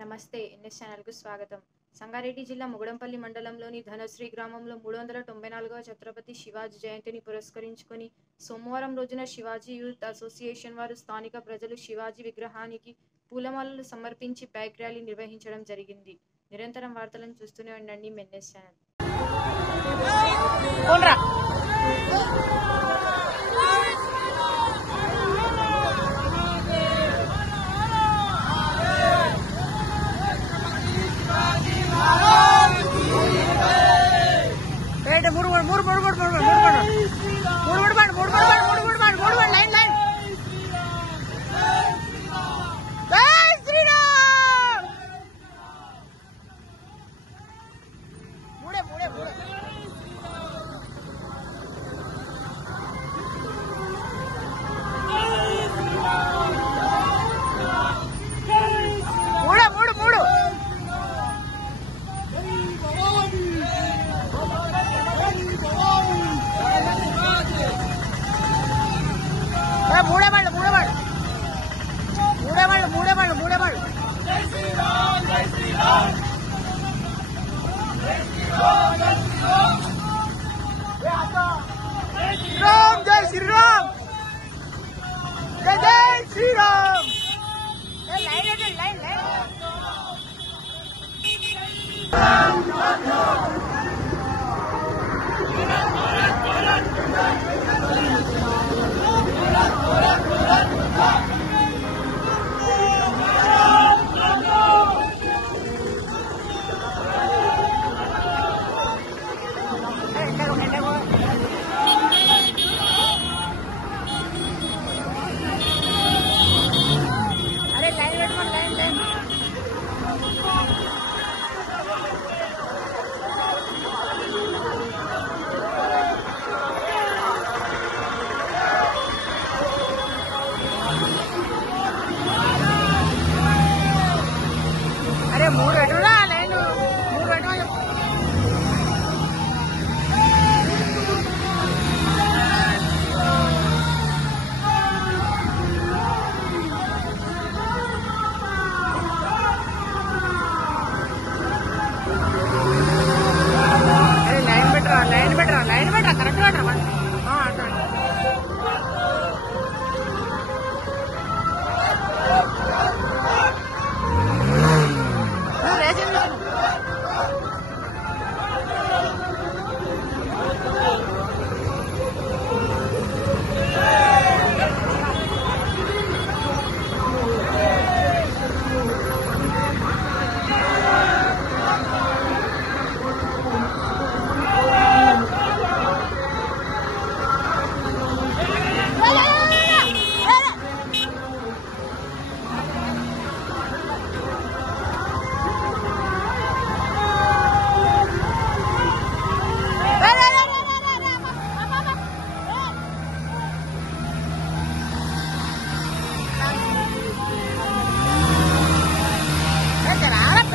నమస్తే ఎన్ఎస్ ఛానల్కు స్వాగతం. సంగారెడ్డి జిల్లా ముగడంపల్లి మండలంలోని ధనశ్రీ గ్రామంలో 394వ ఛత్రపతి శివాజీ జయంతిని పురస్కరించుకొని సోమవారం రోజున శివాజీ యూత్ అసోసియేషన్ వారు స్థానిక ప్రజలు శివాజీ విగ్రహానికి పూలమాలలు సమర్పించి బైక్ ర్యాలీ నిర్వహించడం జరిగింది. నిరంతరం వార్తలను చూస్తూనే ఉండండి ఎన్ఎస్ ఛానల్.